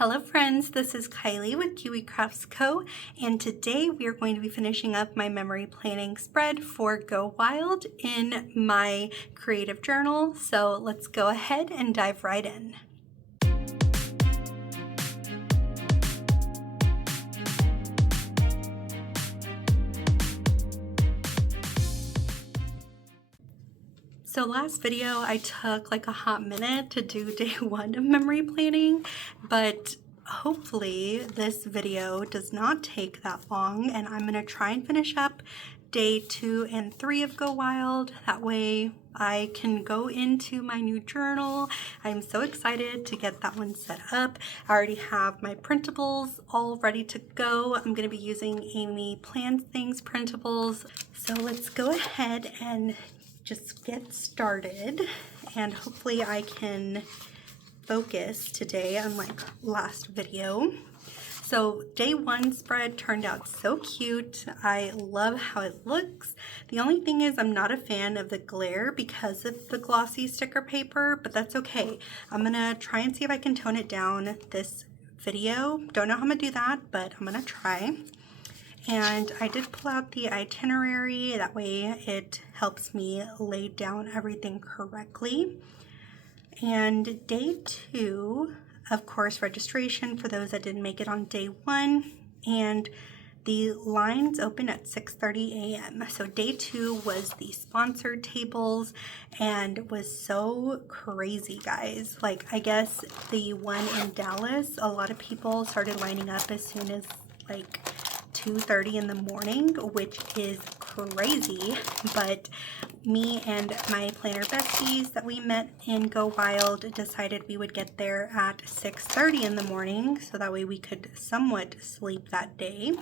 Hello friends, this is Kylie with Kiwi Crafts Co. And today we are going to be finishing up my memory planning spread for Go Wild in my creative journal. So let's go ahead and dive right in. So last video I took like a hot minute to do day one of memory planning, but hopefully this video does not take that long, and I'm gonna try and finish up day 2 and 3 of Go Wild. That way I can go into my new journal. I'm so excited to get that one set up. I already have my printables all ready to go. I'm gonna be using Amy Plans Things printables. So let's go ahead and just get started, and hopefully I can focus today unlike last video. So day 1 spread turned out so cute. I love how it looks. The only thing is I'm not a fan of the glare because of the glossy sticker paper, but that's okay. I'm gonna try and see if I can tone it down this video. Don't know how I'm gonna do that, but I'm gonna try. And I did pull out the itinerary, that way it helps me lay down everything correctly. And day 2, of course, registration for those that didn't make it on day 1, and the lines open at 6:30 a.m. So day 2 was the sponsored tables, and was so crazy, guys. Like, I guess the one in Dallas, a lot of people started lining up as soon as like 2:30 in the morning, which is crazy. But me and my planner besties that we met in Go Wild decided we would get there at 6:30 in the morning, so that way we could somewhat sleep that day.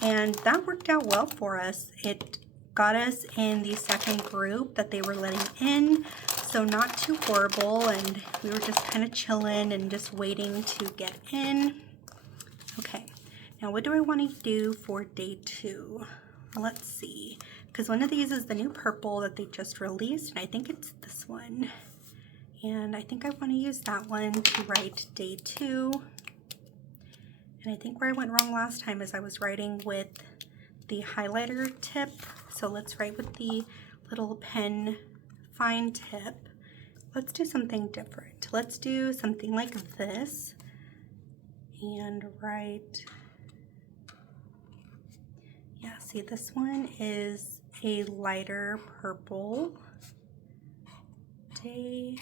And that worked out well for us. It got us in the second group that they were letting in, so not too horrible, and we were just kind of chilling and just waiting to get in. Okay. Now, what do I want to do for day 2? Well, let's see, because one of these is the new purple that they just released, and I think it's this one. And I think I want to use that one to write day 2. And I think where I went wrong last time is I was writing with the highlighter tip. So let's write with the little pen fine tip. Let's do something different. Let's do something like this and write... Yeah, see, this one is a lighter purple. Day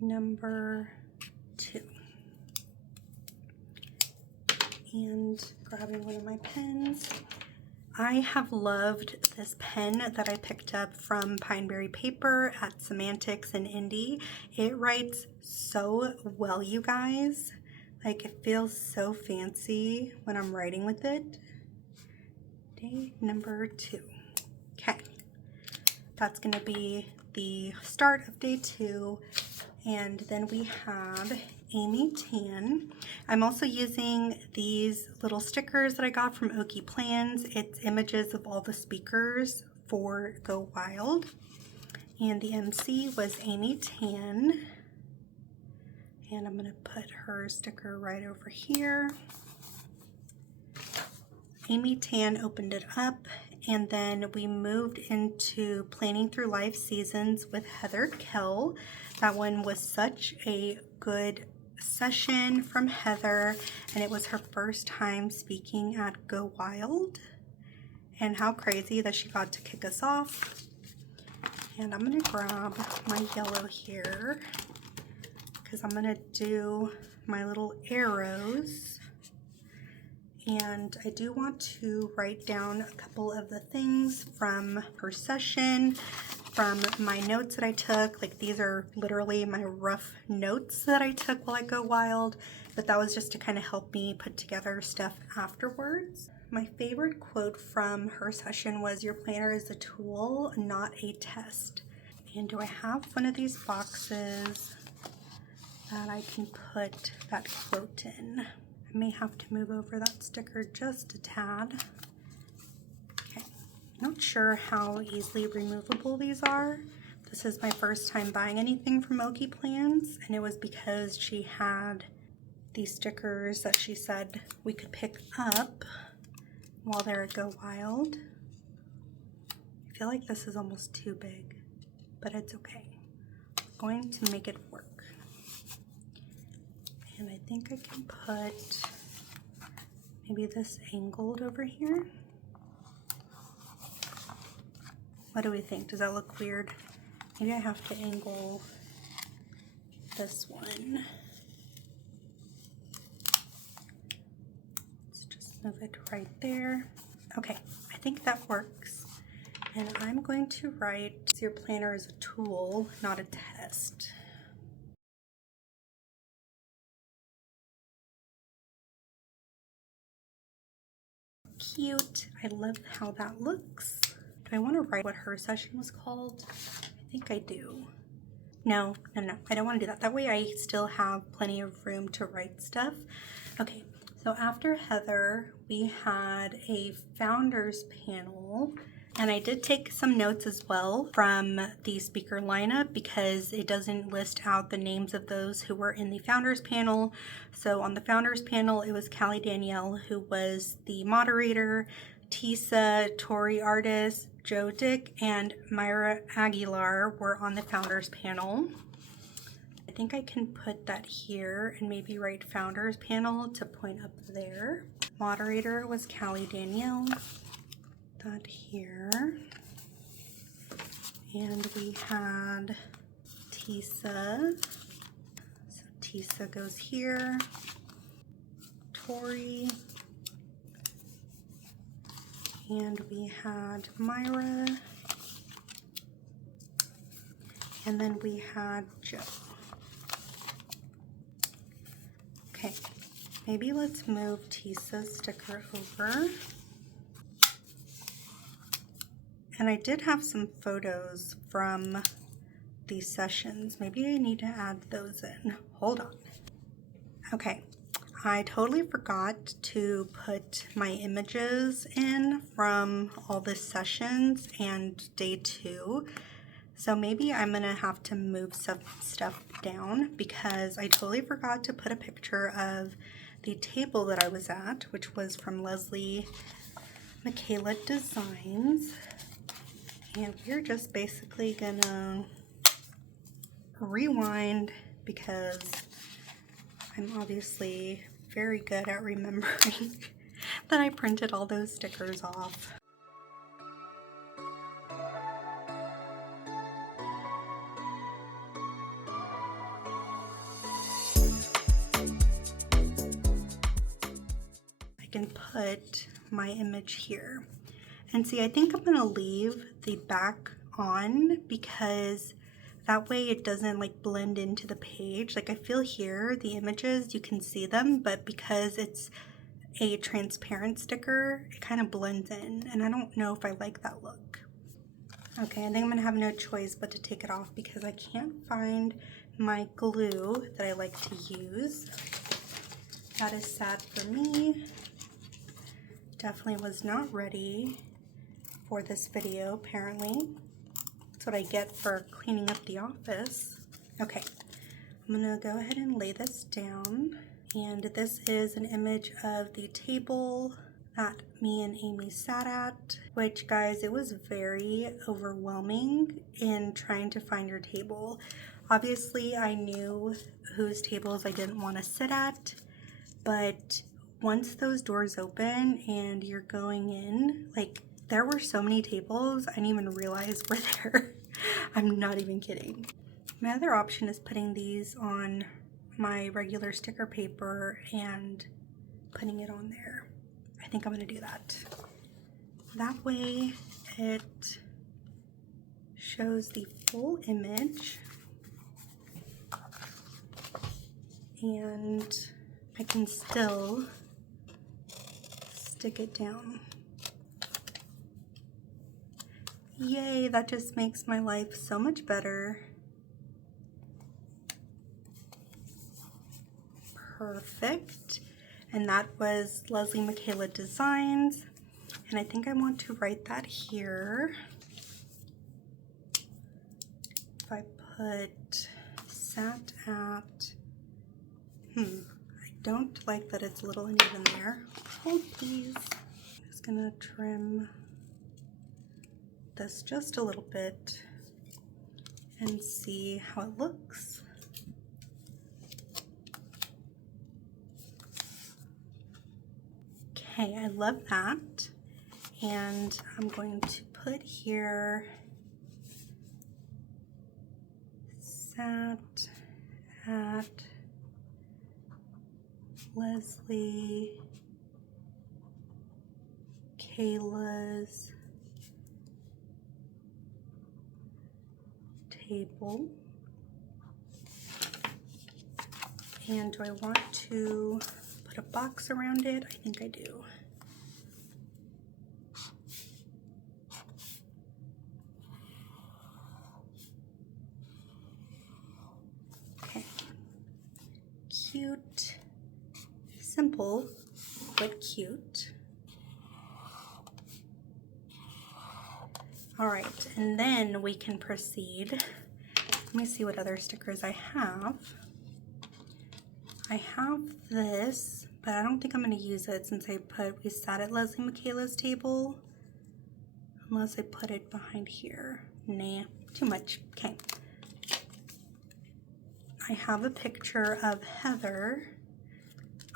number 2. And grabbing one of my pens. I have loved this pen that I picked up from Pineberry Paper at Semantics and Indy. It writes so well, you guys. Like, it feels so fancy when I'm writing with it. Day number 2. Okay, that's gonna be the start of day 2. And then we have Amy Tan. I'm also using these little stickers that I got from Okie Plans. It's images of all the speakers for Go Wild. And the MC was Amy Tan. And I'm gonna put her sticker right over here. Amy Tan opened it up, and then we moved into Planning Through Life Seasons with Heather Kell. That one was such a good session from Heather, and it was her first time speaking at Go Wild. And how crazy that she got to kick us off. And I'm gonna grab my yellow here, because I'm gonna do my little arrows. And I do want to write down a couple of the things from her session, from my notes that I took. Like, these are literally my rough notes that I took while I Go Wild, but that was just to kind of help me put together stuff afterwards. My favorite quote from her session was, "Your planner is a tool, not a test." And do I have one of these boxes that I can put that quote in? I may have to move over that sticker just a tad. Okay, not sure how easily removable these are. This is my first time buying anything from Okie Plans, and it was because she had these stickers that she said we could pick up while they're at Go Wild. I feel like this is almost too big, but it's okay. I'm going to make it work. And I think I can put maybe this angled over here. What do we think? Does that look weird? Maybe I have to angle this one. Let's just move it right there. Okay, I think that works. And I'm going to write, your planner is a tool, not a test. Cute. I love how that looks. Do I want to write what her session was called? I think I do. No, I don't want to do that. That way I still have plenty of room to write stuff. Okay, so after Heather, we had a founders panel, and I did take some notes as well from the speaker lineup because it doesn't list out the names of those who were in the founders panel. So on the founders panel, it was Callie Danielle who was the moderator, Tisa, Tori Artis, Joe Dick, and Myra Aguilar were on the founders panel. I think I can put that here and maybe write founders panel to point up there. Moderator was Callie Danielle. That here. And we had Tisa. So Tisa goes here. Tori. And we had Myra. And then we had Joe. Okay, maybe let's move Tisa's sticker over. And I did have some photos from these sessions. Maybe I need to add those in. Hold on. Okay, I totally forgot to put my images in from all the sessions and day 2. So maybe I'm gonna have to move some stuff down because I totally forgot to put a picture of the table that I was at, which was from Leslie Michaela Designs. And we're just basically gonna rewind because I'm obviously very good at remembering that I printed all those stickers off. I can put my image here. And see, I think I'm gonna leave the back on because that way it doesn't like blend into the page. Like I feel here, the images, you can see them, but because it's a transparent sticker, it kind of blends in, and I don't know if I like that look. Okay, I think I'm gonna have no choice but to take it off because I can't find my glue that I like to use. That is sad for me. Definitely was not ready for this video, apparently. That's what I get for cleaning up the office. Okay, I'm gonna go ahead and lay this down. And this is an image of the table that me and Amy sat at, which, guys, it was very overwhelming in trying to find your table. Obviously, I knew whose tables I didn't want to sit at, but once those doors open and you're going in, like, there were so many tables I didn't even realize were there. I'm not even kidding. My other option is putting these on my regular sticker paper and putting it on there. I think I'm gonna do that. That way it shows the full image and I can still stick it down. Yay, that just makes my life so much better. Perfect. And that was Leslie Michaela Designs. And I think I want to write that here. If I put sat at, I don't like that it's a little uneven there. Hold please. I'm just gonna trim this just a little bit and see how it looks. Okay, I love that. And I'm going to put here sat at Leslie Kayla's table. And do I want to put a box around it? I think I do. Okay. Cute. Simple, but cute. All right, and then we can proceed. Let me see what other stickers I have. I have this, but I don't think I'm going to use it since we sat at Leslie Michaela's table. Unless I put it behind here. Nah, too much. Okay. I have a picture of Heather.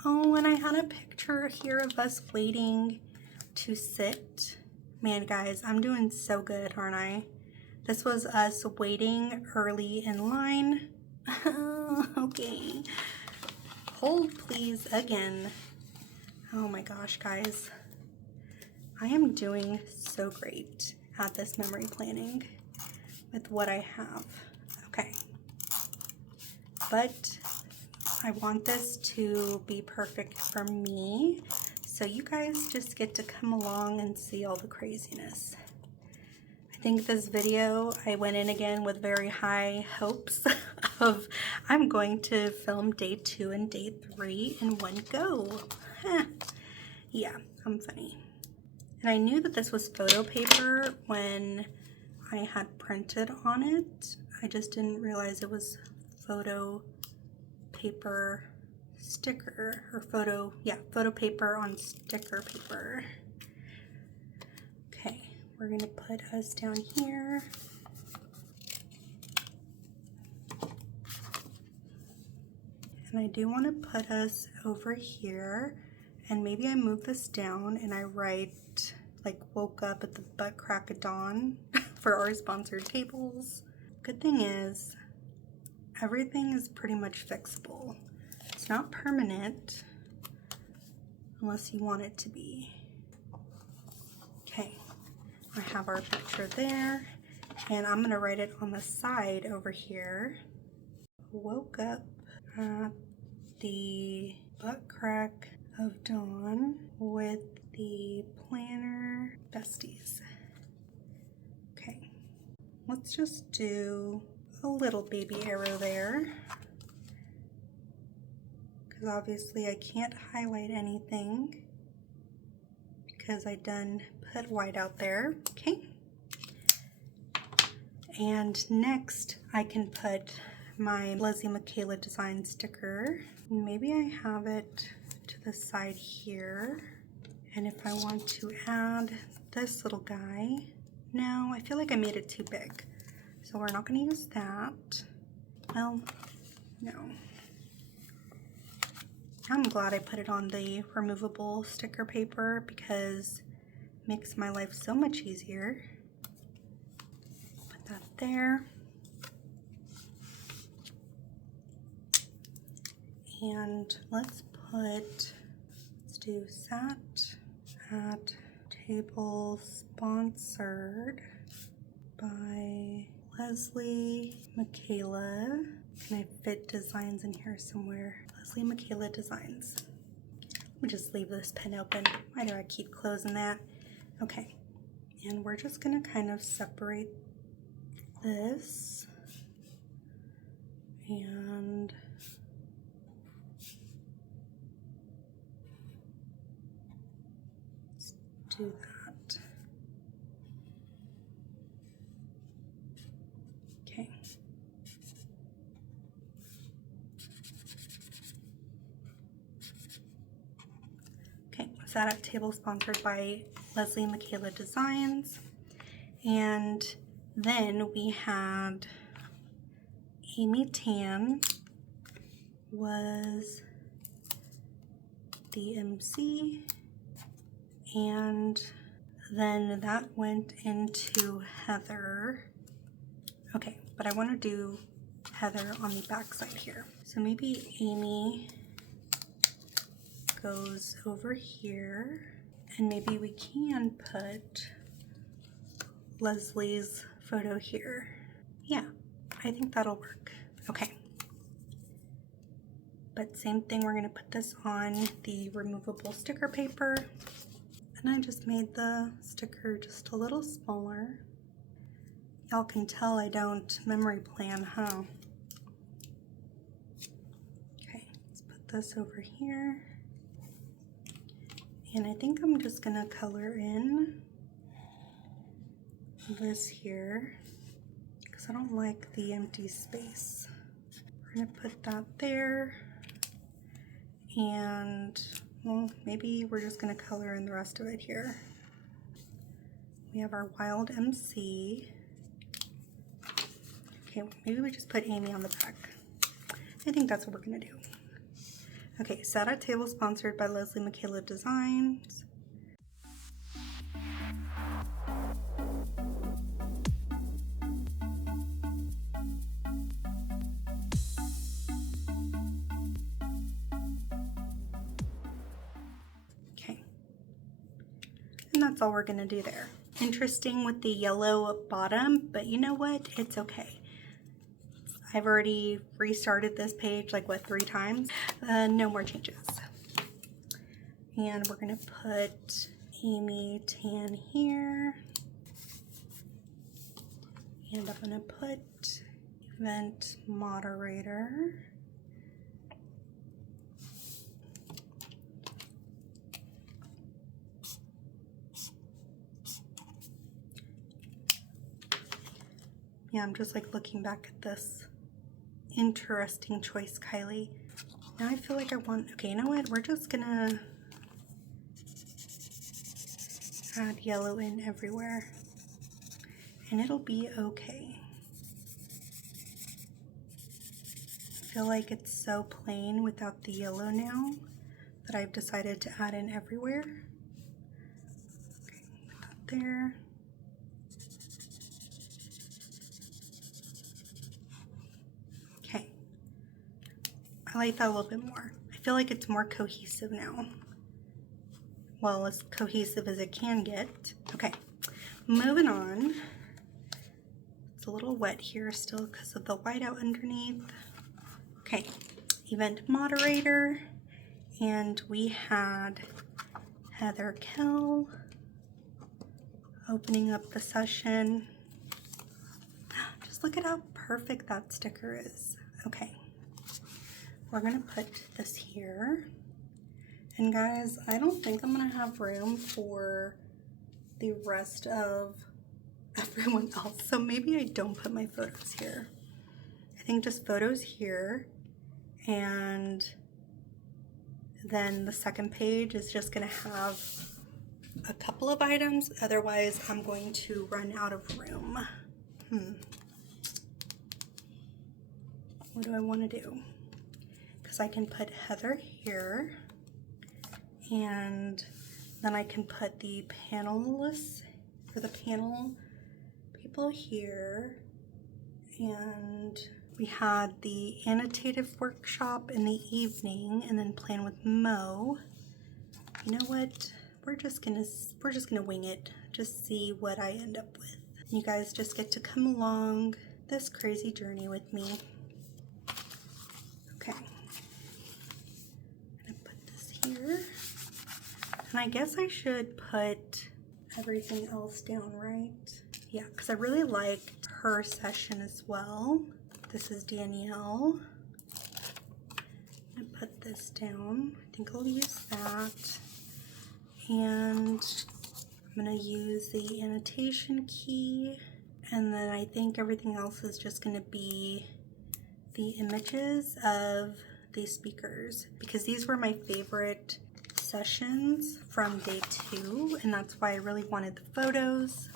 Oh, and I had a picture here of us waiting to sit. Man, guys, I'm doing so good, aren't I? This was us waiting early in line. Okay. Hold please again. Oh my gosh, guys. I am doing so great at this memory planning with what I have. Okay. But I want this to be perfect for me. So you guys just get to come along and see all the craziness. I think this video, I went in again with very high hopes of I'm going to film day 2 and day 3 in one go. Yeah, I'm funny. And I knew that this was photo paper when I had printed on it. I just didn't realize it was photo paper sticker or photo paper on sticker paper. Okay, we're gonna put us down here. And I do want to put us over here, and maybe I move this down and I write like woke up at the butt crack of dawn for our sponsored tables. Good thing is everything is pretty much fixable. It's not permanent unless you want it to be. Okay, I have our picture there, and I'm gonna write it on the side over here. Woke up at the butt crack of dawn with the planner besties. Okay, let's just do a little baby arrow there, because obviously I can't highlight anything because I done put white out there. Okay, and next I can put my Leslie Michaela design sticker. Maybe I have it to the side here, and if I want to add this little guy, no, I feel like I made it too big. So we're not going to use that. Well, no. I'm glad I put it on the removable sticker paper because it makes my life so much easier. Put that there. And let's do sat at table sponsored by Leslie Michaela. Can I fit designs in here somewhere? Leslie Michaela Designs. Let me just leave this pen open. Why do I keep closing that? Okay, and we're just gonna kind of separate this and let's do that. Okay. Sat at Table sponsored by Leslie Michaela Designs. And then we had Amy Tan was the MC, and then that went into Heather. Okay, but I want to do Heather on the back side here. So maybe Amy goes over here, and maybe we can put Leslie's photo here. Yeah, I think that'll work. Okay. But same thing, we're gonna put this on the removable sticker paper. And I just made the sticker just a little smaller. Y'all can tell I don't memory plan, huh? Okay, let's put this over here. And I think I'm just gonna color in this here because I don't like the empty space. We're gonna put that there. And, well, maybe we're just gonna color in the rest of it here. We have our Wild MC. Okay, maybe we just put Amy on the back. I think that's what we're gonna do. Okay, Sat at Table sponsored by Leslie Michaela Designs. And that's all we're gonna do there. Interesting with the yellow bottom, but you know what? It's okay. I've already restarted this page like what, 3 times? No more changes. And we're gonna put Amy Tan here. And I'm gonna put event moderator. Yeah, I'm just like looking back at this. Interesting choice, Kylie. Now I feel like I want, okay, you know what? We're just gonna add yellow in everywhere and it'll be okay. I feel like it's so plain without the yellow now that I've decided to add in everywhere. Okay, put that there. I like that a little bit more. I feel like it's more cohesive now. Well, as cohesive as it can get. Okay, moving on. It's a little wet here still because of the whiteout underneath. Okay, event moderator. And we had Heather Kell opening up the session. Just look at how perfect that sticker is. Okay. We're gonna put this here. And guys, I don't think I'm gonna have room for the rest of everyone else. So maybe I don't put my photos here. I think just photos here. And then the second page is just gonna have a couple of items. Otherwise, I'm going to run out of room. What do I wanna do? Because I can put Heather here, and then I can put the panelists for the panel people here, and we had the annotative workshop in the evening, and then plan with Mo. You know what? We're just gonna wing it. Just see what I end up with. You guys just get to come along this crazy journey with me. Okay. Here. And I guess I should put everything else down, right? Yeah, because I really like her session as well. This is Danielle. I put this down. I think I'll use that. And I'm gonna use the annotation key. And then I think everything else is just gonna be the images of these speakers, because these were my favorite sessions from day 2, and that's why I really wanted the photos.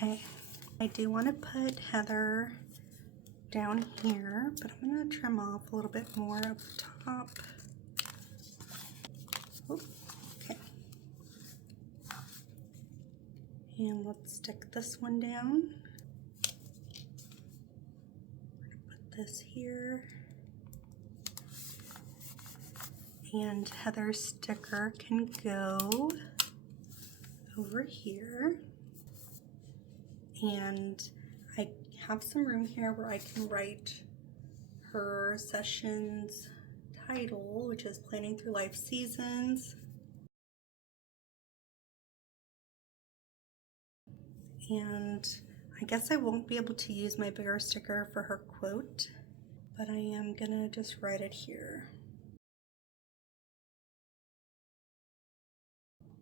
Okay, I do want to put Heather down here, but I'm going to trim off a little bit more up the top. Oop, okay. And let's stick this one down. Put this here. And Heather's sticker can go over here. And I have some room here where I can write her session's title, which is Planning Through Life Seasons. And I guess I won't be able to use my bigger sticker for her quote, but I am gonna just write it here.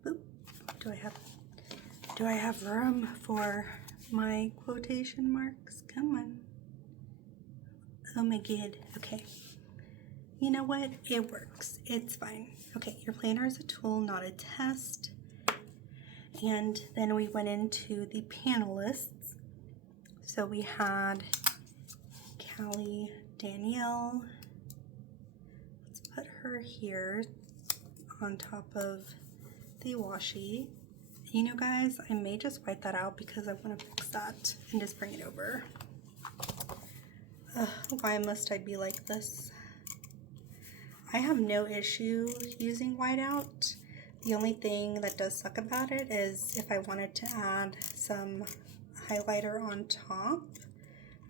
Boop. Do I have room for my quotation marks? Come on. Oh my god. Okay. You know what? It works. It's fine. Okay, your planner is a tool, not a test. And then we went into the panelists. So we had Callie, Danielle. Let's put her here on top of the washi. You know, guys, I may just wipe that out because I want to fix that and just bring it over. Why must I be like this? I have no issue using whiteout. The only thing that does suck about it is if I wanted to add some highlighter on top,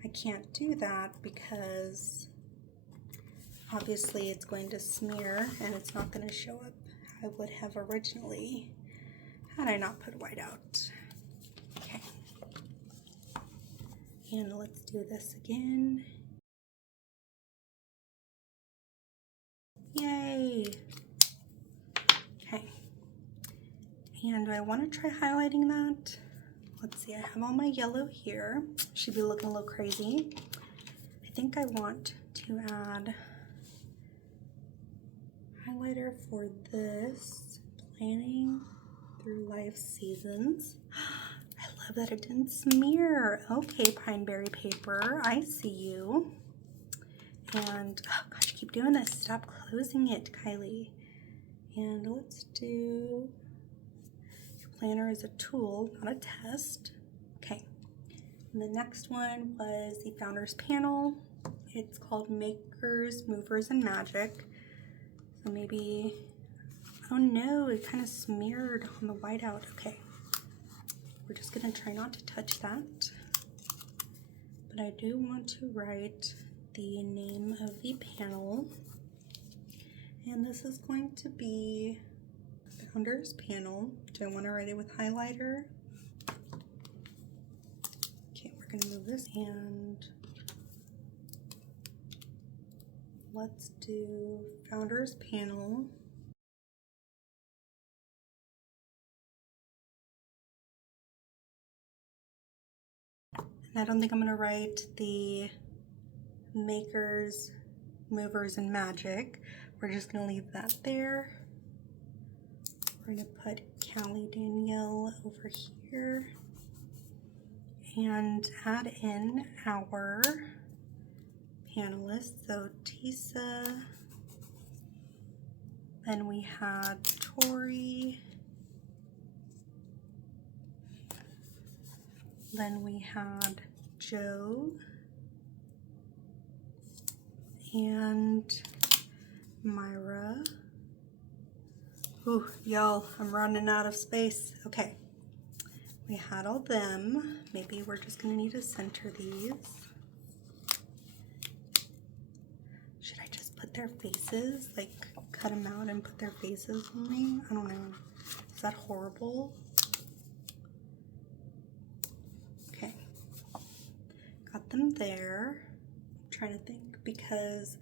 I can't do that because obviously it's going to smear and it's not going to show up how I would have originally had I not put whiteout. Okay. And let's do this again. Yay! Okay. And do I want to try highlighting that? Let's see, I have all my yellow here. Should be looking a little crazy. I think I want to add highlighter for this Planning Through Life Seasons. I love that it didn't smear. Okay, pine berry paper, I see you. And, oh gosh, keep doing this. Stop closing it, Kylie. And let's do, your planner is a tool, not a test. Okay. And the next one was the Founders Panel. It's called Makers, Movers, and Magic. So maybe, oh no, it kind of smeared on the whiteout. Okay. We're just gonna try not to touch that. But I do want to write the name of the panel, and this is going to be Founders Panel. Do I want to write it with highlighter? Okay, we're going to move this and let's do Founders Panel. And I don't think I'm going to write the Makers, Movers, and Magic. We're just going to leave that there. We're going to put Callie, Danielle over here and add in our panelists. So Tisa, then we had Tori, then we had Joe, and Myra. Ooh, y'all, I'm running out of space. Okay, we had all them. Maybe we're just gonna need to center these. Should I just put their faces, like cut them out and put their faces on me? I don't know. Is that horrible? nothing there. I'm trying to think, because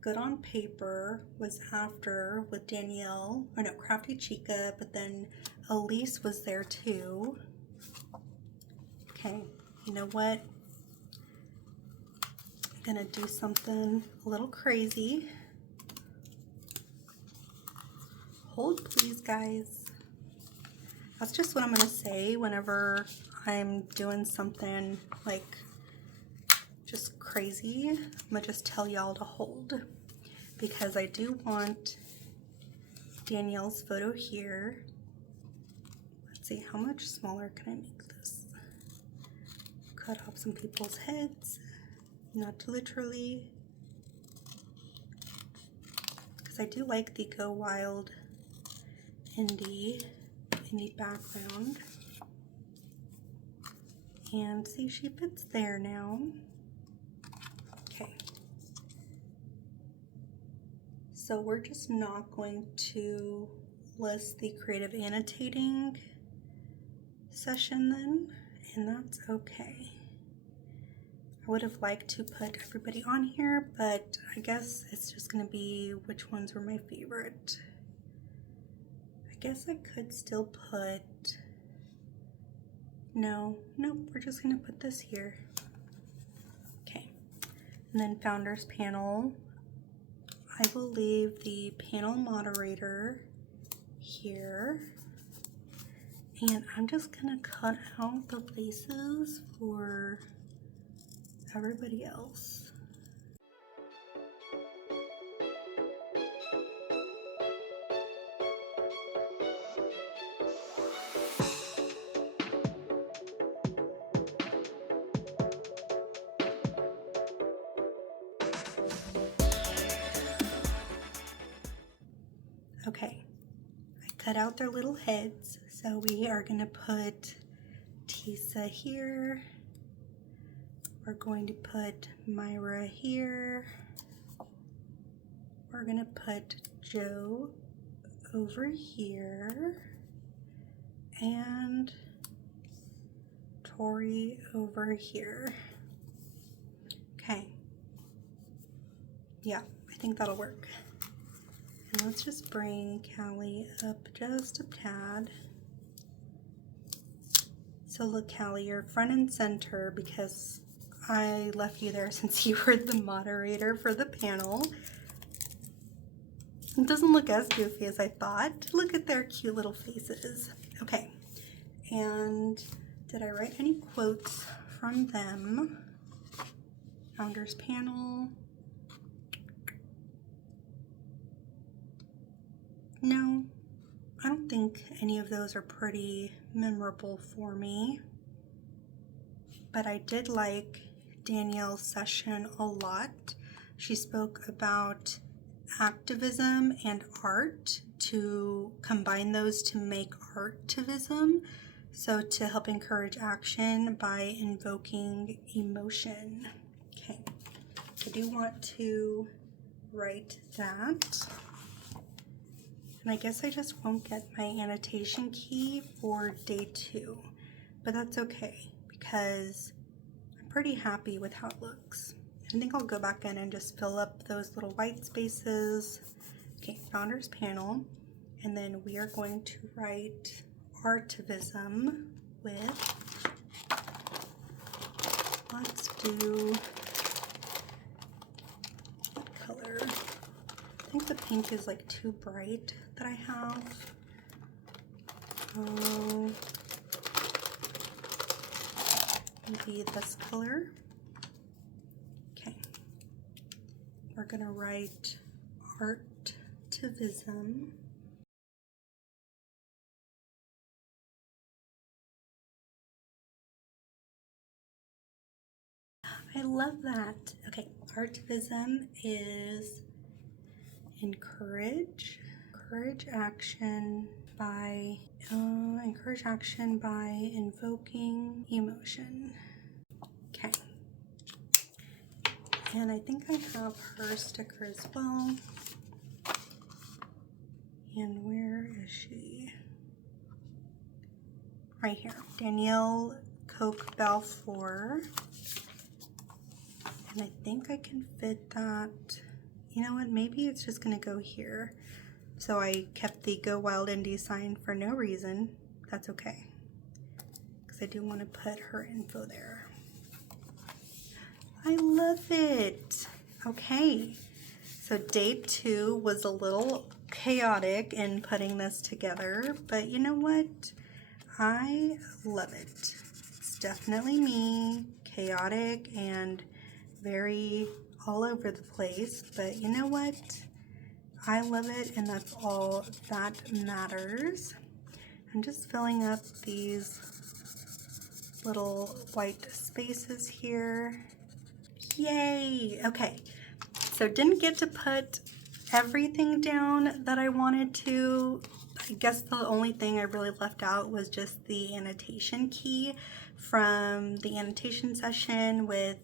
Good on Paper was after with Danielle, or no, Crafty Chica, but then Elise was there too. Okay, you know what? I'm gonna do something a little crazy. Hold please, guys. That's just what I'm gonna say whenever I'm doing something like just crazy. I'm gonna just tell y'all to hold, because I do want Danielle's photo here. Let's see, how much smaller can I make this? Cut off some people's heads, not literally, because I do like the Go Wild Indy background. And see, she fits there now. Okay. So we're just not going to list the creative annotating session then, and that's okay. I would have liked to put everybody on here, but I guess it's just gonna be which ones were my favorite. I guess I could still put, nope, we're just gonna put this here. Okay, and then founders panel. I will leave the panel moderator here, and I'm just gonna cut out the faces for everybody else. Okay, I cut out their little heads, so we are gonna put Tisa here. We're going to put Myra here. We're gonna put Joe over here, and Tori over here. Okay, yeah, I think that'll work. And let's just bring Callie up just a tad. So look, Callie, you're front and center because I left you there since you were the moderator for the panel. It doesn't look as goofy as I thought. Look at their cute little faces. Okay, and did I write any quotes from them? Founders panel. No, I don't think any of those are pretty memorable for me, but I did like Danielle's session a lot. She spoke about activism and art, to combine those to make artivism, so to help encourage action by invoking emotion. Okay, I do want to write that. And I guess I just won't get my annotation key for day 2, but that's okay because I'm pretty happy with how it looks. I think I'll go back in and just fill up those little white spaces. Okay, founders panel, and then we are going to write artivism with, let's do, what color? I think the pink is like too bright that I have. Maybe this color. Okay. We're gonna write artivism. I love that. Okay, artivism is encourage action by invoking emotion. Okay, and I think I have her sticker as well. And where is she? Right here, Danielle Coke Balfour. And I think I can fit that. You know what, maybe it's just gonna go here. So I kept the Go Wild Indy sign for no reason. That's okay, because I do want to put her info there. I love it. Okay, so day 2 was a little chaotic in putting this together, but you know what? I love it. It's definitely me, chaotic and very all over the place, but you know what? I love it, and that's all that matters. I'm just filling up these little white spaces here. Yay! Okay, so didn't get to put everything down that I wanted to. I guess the only thing I really left out was just the annotation key from the annotation session with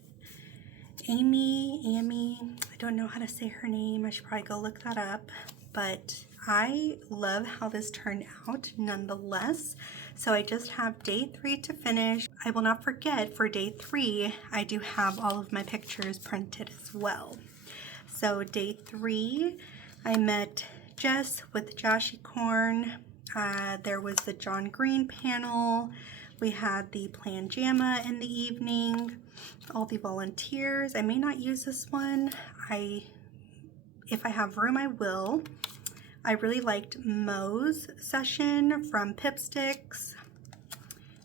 Amy, I don't know how to say her name. I should probably go look that up, but I love how this turned out nonetheless. So I just have day 3 to finish. I will not forget, for day 3, I do have all of my pictures printed as well. So day 3, I met Jess with Joshy Corn. There was the John Green panel. We had the Planjama in the evening, all the volunteers. I may not use this one. If I have room, I will. I really liked Mo's session from Pipsticks.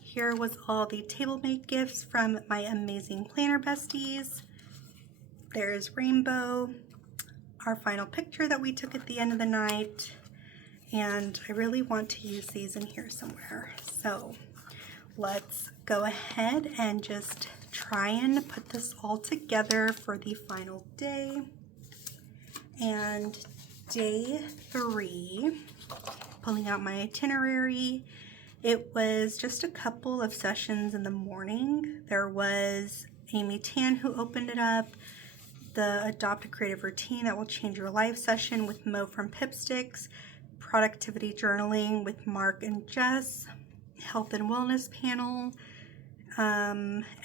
Here was all the tablemate gifts from my amazing planner besties. There's Rainbow, our final picture that we took at the end of the night. And I really want to use these in here somewhere. So let's go ahead and just try and put this all together for the final day. And day 3, pulling out my itinerary, it was just a couple of sessions in the morning. There was Amy Tan who opened it up, the Adopt a Creative Routine That Will Change Your Life session with Mo from Pipsticks, productivity journaling with Mark and Jess, health and wellness panel,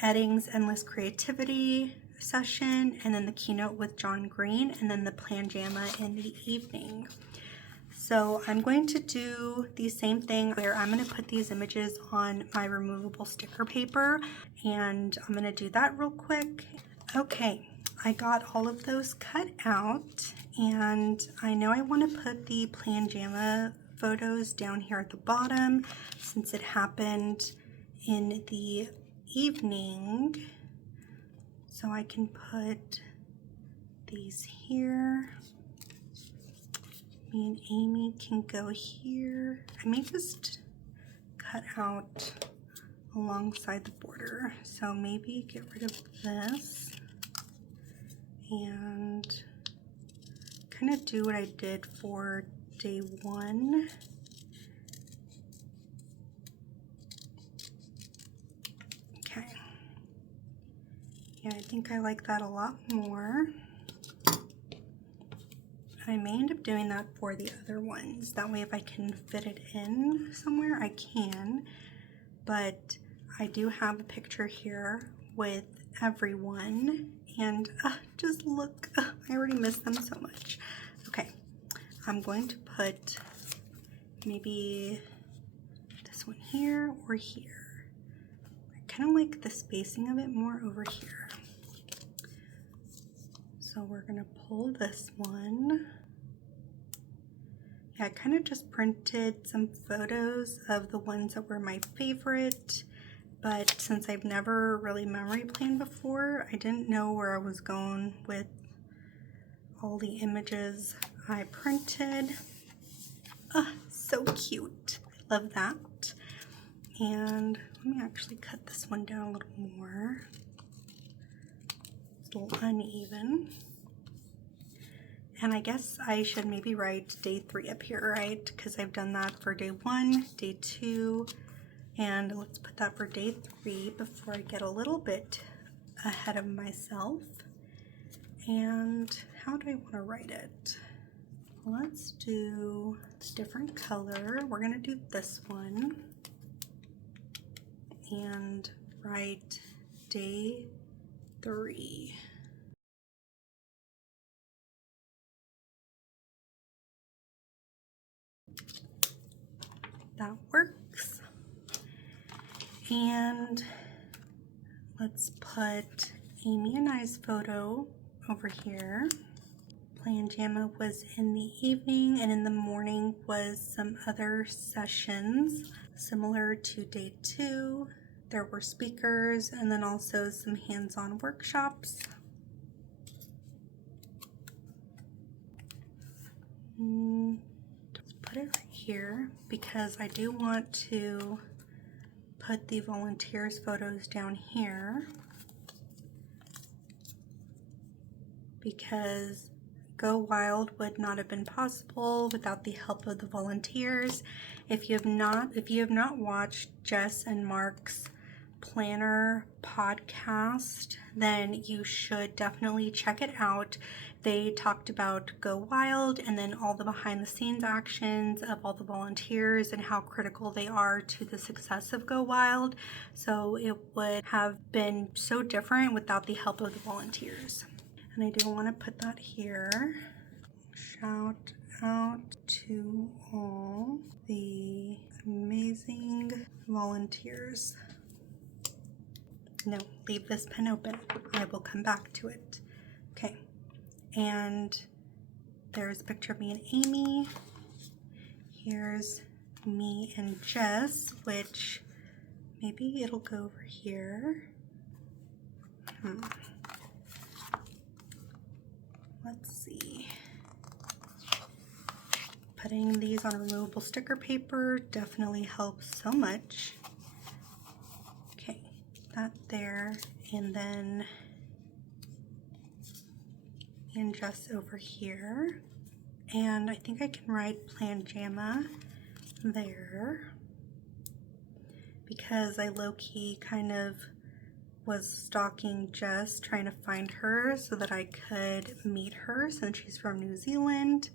Edding's Endless Creativity session, and then the keynote with John Green, and then the Planjama in the evening. So I'm going to do the same thing where I'm going to put these images on my removable sticker paper, and I'm going to do that real quick. Okay, I got all of those cut out, and I know I want to put the Planjama photos down here at the bottom since it happened in the evening. So I can put these here. Me and Amy can go here. I may just cut out alongside the border. So maybe get rid of this and kind of do what I did for day 1. Okay. Yeah, I think I like that a lot more. I may end up doing that for the other ones. That way if I can fit it in somewhere, I can. But I do have a picture here with everyone. And just look, I already miss them so much. Okay, I'm going to put maybe this one here or here. I kind of like the spacing of it more over here. So we're gonna pull this one. Yeah, I kind of just printed some photos of the ones that were my favorite, but since I've never really memory planned before, I didn't know where I was going with all the images I printed. Oh, so cute. I love that. And let me actually cut this one down a little more. It's a little uneven. And I guess I should maybe write day 3 up here, right? Because I've done that for day 1, day 2, and let's put that for day 3 before I get a little bit ahead of myself. And how do I want to write it? Let's do a different color. We're gonna do this one and write day 3. And let's put Amy and I's photo over here. Playing JAMA was in the evening, and in the morning was some other sessions similar to day 2. There were speakers and then also some hands-on workshops. Just put it right here because I do want to put the volunteers' photos down here because Go Wild would not have been possible without the help of the volunteers. If you have not watched Jess and Mark's planner podcast, then you should definitely check it out. They talked about Go Wild and then all the behind the scenes actions of all the volunteers and how critical they are to the success of Go Wild. So it would have been so different without the help of the volunteers. And I do want to put that here. Shout out to all the amazing volunteers. No, leave this pen open. I will come back to it. Okay. And there's a picture of me and Amy. Here's me and Jess, which maybe it'll go over here. Let's see. Putting these on removable sticker paper definitely helps so much. Okay, that there, and then and just over here. And I think I can write Plan JAMA there because I low-key kind of was stalking Jess, trying to find her so that I could meet her since she's from New Zealand.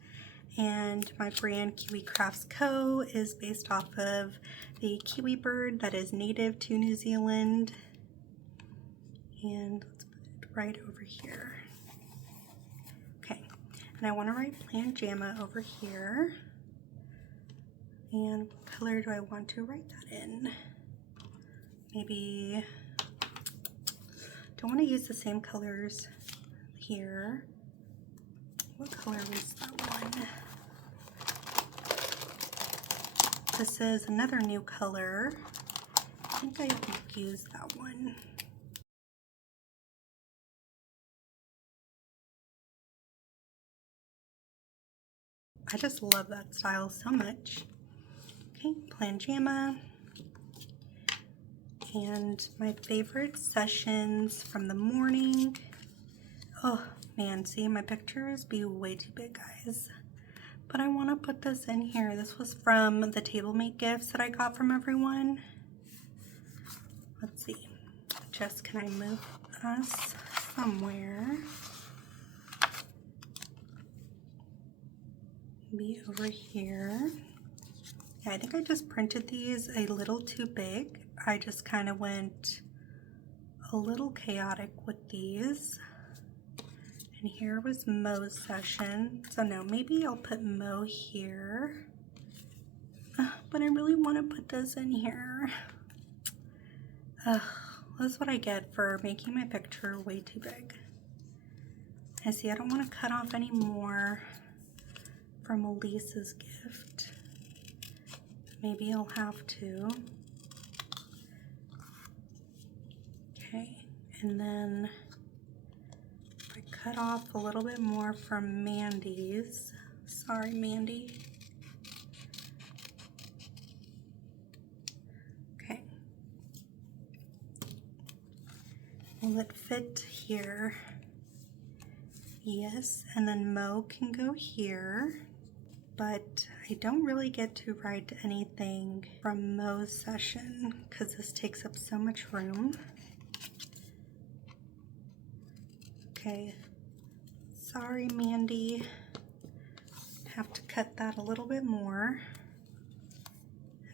And my brand Kiwi Crafts Co. is based off of the kiwi bird that is native to New Zealand. And let's put it right over here. Okay, and I want to write Plan JAMA over here. And what color do I want to write that in? Maybe, don't want to use the same colors here. What color was that one? This is another new color. I think I would use that one. I just love that style so much. Okay, Plan JAMA. And my favorite sessions from the morning. Oh man, see, my pictures be way too big, guys. But I want to put this in here. This was from the tablemate gifts that I got from everyone. Let's see. Just can I move us somewhere? Be over here. Yeah, I think I just printed these a little too big. I just kind of went a little chaotic with these. And here was Mo's session. So no, maybe I'll put Mo here. But I really want to put this in here. That's what I get for making my picture way too big. I see, I don't want to cut off any more from Elise's gift. Maybe I'll have to. Okay, and then I cut off a little bit more from Mandy's. Sorry, Mandy. Okay. Will it fit here? Yes, and then Mo can go here. But I don't really get to write anything from Mo's session because this takes up so much room. Okay, sorry, Mandy. Have to cut that a little bit more.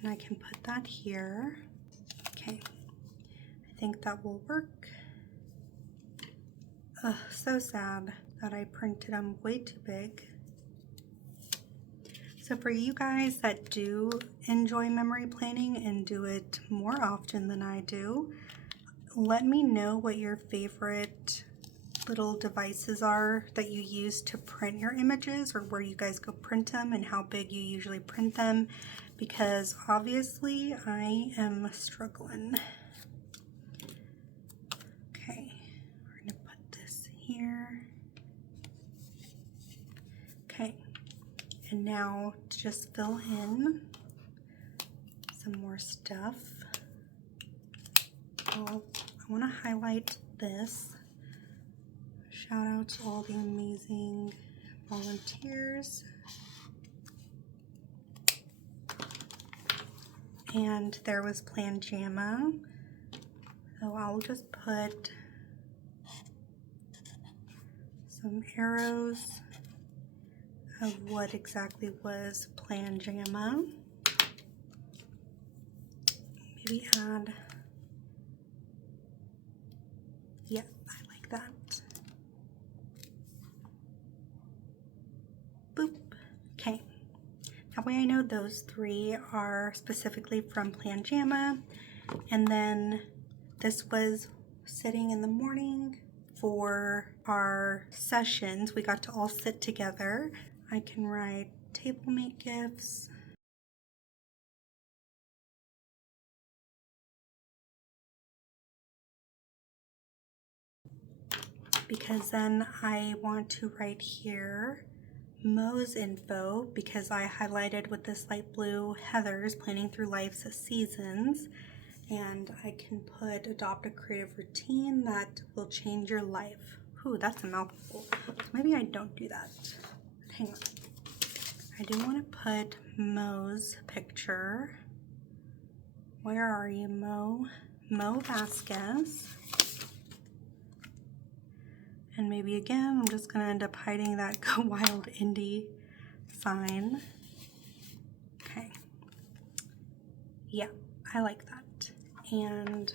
And I can put that here. Okay, I think that will work. Ugh, so sad that I printed them way too big. So for you guys that do enjoy memory planning and do it more often than I do, let me know what your favorite little devices are that you use to print your images, or where you guys go print them and how big you usually print them, because obviously I am struggling. Okay, we're gonna put this here. Okay, and now to just fill in some more stuff. I want to highlight this. Shout out to all the amazing volunteers. And there was Planjama. So I'll just put some arrows of what exactly was Planjama. Maybe add, yeah, I like that. Boop. Okay. That way I know those three are specifically from Planjama. And then this was sitting in the morning for our sessions. We got to all sit together. I can write tablemate gifts. Because then I want to write here Mo's info, because I highlighted with this light blue Heather's planning through life's seasons, and I can put adopt a creative routine that will change your life. Ooh, that's a mouthful. So maybe I don't do that. Hang on. I do want to put Mo's picture. Where are you, Mo? Mo Vasquez. And maybe again, I'm just gonna end up hiding that Go Wild Indy sign. Okay. Yeah, I like that. And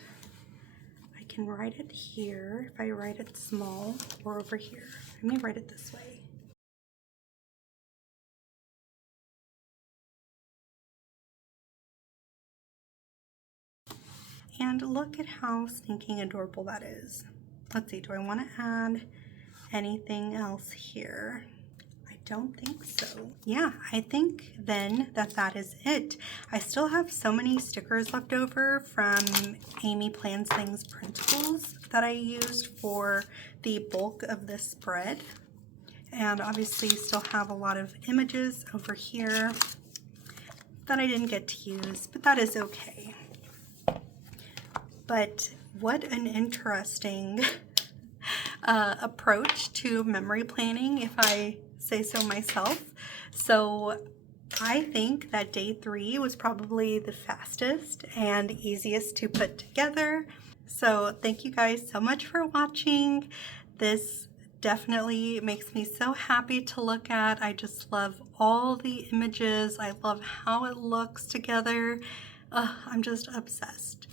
I can write it here if I write it small, or over here. Let me write it this way. And look at how stinking adorable that is. Let's see, do I want to add anything else here? I don't think so. Yeah, I think then that is it. I still have so many stickers left over from Amy Plans Things printables that I used for the bulk of this spread. And obviously still have a lot of images over here that I didn't get to use, but that is okay. But what an interesting approach to memory planning, if I say so myself. So I think that day 3 was probably the fastest and easiest to put together. So thank you guys so much for watching. This definitely makes me so happy to look at. I just love all the images. I love how it looks together. I'm just obsessed.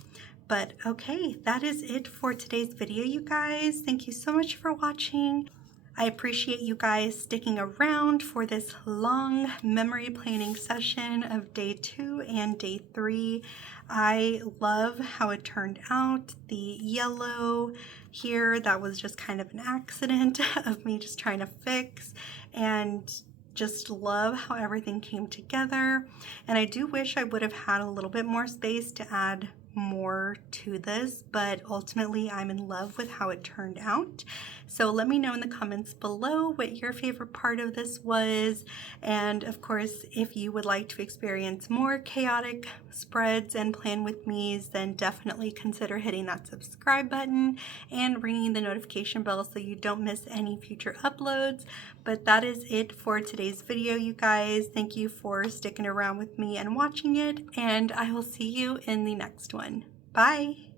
But okay, that is it for today's video, you guys. Thank you so much for watching. I appreciate you guys sticking around for this long memory planning session of day 2 and day 3. I love how it turned out. The yellow here, that was just kind of an accident of me just trying to fix, and just love how everything came together. And I do wish I would have had a little bit more space to add more to this, but ultimately I'm in love with how it turned out. So let me know in the comments below what your favorite part of this was, and of course if you would like to experience more chaotic spreads and plan with me's, then definitely consider hitting that subscribe button and ringing the notification bell so you don't miss any future uploads. But that is it for today's video, you guys. Thank you for sticking around with me and watching it, and I will see you in the next one. Bye!